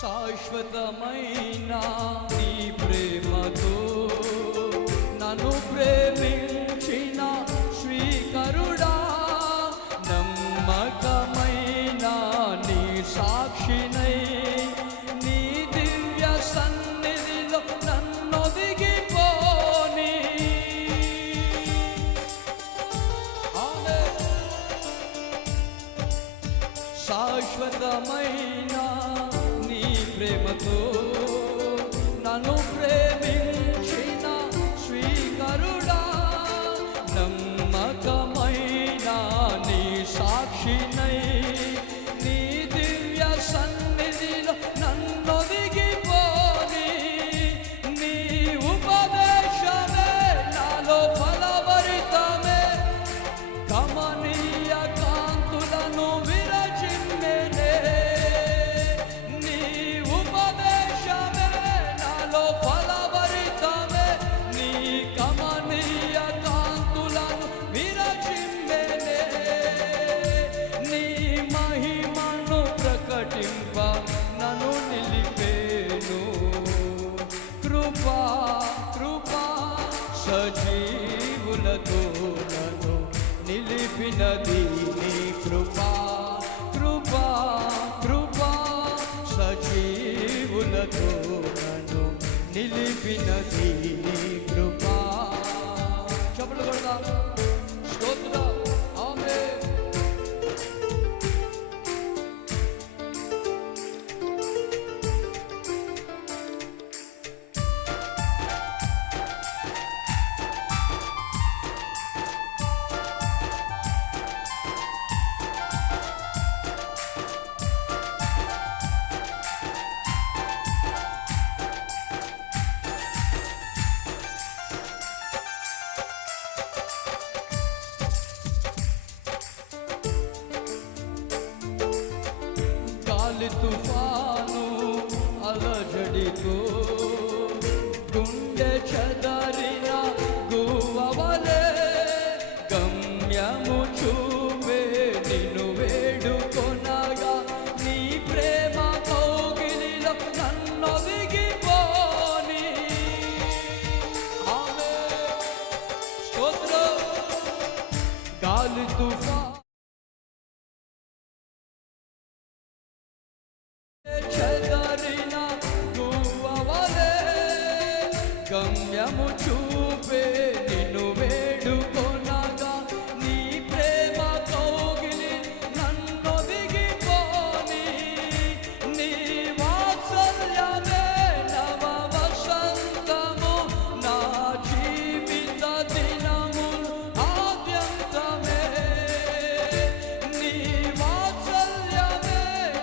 శాశ్వతమైన నీ ప్రేమతో నన్ను ప్రేమించిన శ్రీకరుడా, నమ్మకమైన నీ సాక్షినై నీ దివ్య సన్నిధిలో నన్నొదిగిపోని. శాశ్వతమైన నీ ప్రేమతో నన్ను ప్రేమించిన శ్రీకరుడా, నమ్మకమైన నీ సాక్షినై నీ దివ్య సన్నిధిలో నన్నొదిగిపోని. నీ ఉపదేశమే నాలో ఫలభరితమే, కమనీయ కాంతులను విరచిమ్మెనే. నీ ఉపదేశమే నాలో ఫలభరితమే, నీ కమనీయ కాంతులను విరచిమ్మెనే. నీ మహిమను ప్రకటింప నన్ను నిలిపేను. కృపా కృపా సజీవులతో నన్ను నిలిపినది నీ కృపా. కృపా కృపా సజీవులతో నన్ను నిలిపినది నీ కృపా. చప్పట్లు కొడదాం. స్తోత్రం. ఆమేన్. గాలి తుఫాను అలజడితో గుండె చెదరిన గువ్వవలే గమ్యము చూపే నిన్ను వేడుకొనగా, నీ ప్రేమ కౌగిలిలో నన్నొదిగిపోని. ఆమేన్. స్తోత్రం. గాలి తుఫాను చెదరిన గువ్వవలే గమ్యము చూపే నిన్ను వేడుకొనగా, నీ ప్రేమ కౌగిలి నన్నొదిగిపోని. నీ వాత్సల్యమే నవ వసంతము, నా జీవిత దినములు ఆద్యంతమే. నీ వాత్సల్యమే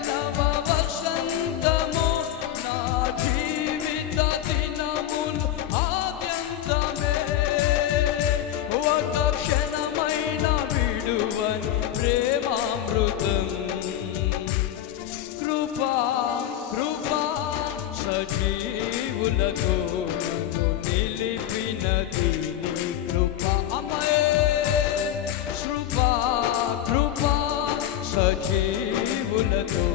నవ వసంతము, నా జీవిత దినములు ఆద్యంతమే. ఒక క్షణమైన విడువని ప్రేమామృతం. కృపా కృపా సజీవులతో నన్ను నిలిపినది నీ కృపా. అమ్మాయి. కృపా కృపా సజీవులతో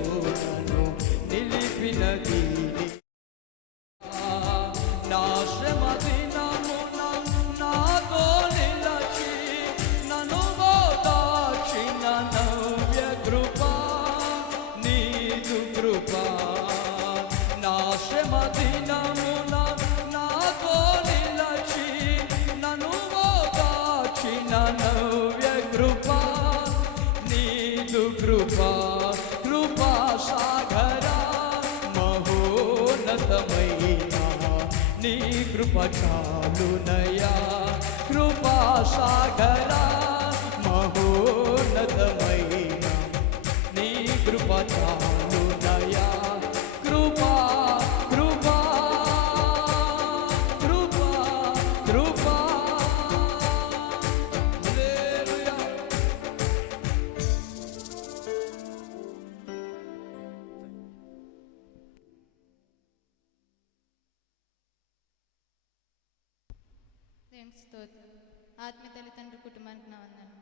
నన్ను నిలిపినది నీ. నా శ్రమ దినమున నాతో నిలచి నన్ను ఓదార్చిన నవ్య కృపా, నీదు కృపా. నా శ్రమ దినమున నాతో నిలచి నన్ను ఓదార్చిన నవ్య కృపా, నీదు కృపా. కృపా సాగరా మహోన్నతమైన నీ కృప చాలునయా. కృపా సాగరా మహోన్నతమైన నీ కృప చాలునయా. కృపా కృపా కృపా కృపా. హల్లెలూయా. దేవునికి స్తోత్రం. ఆత్మీయ తల్లిదండ్రుల కుటుంబానికి నా వందనాలు.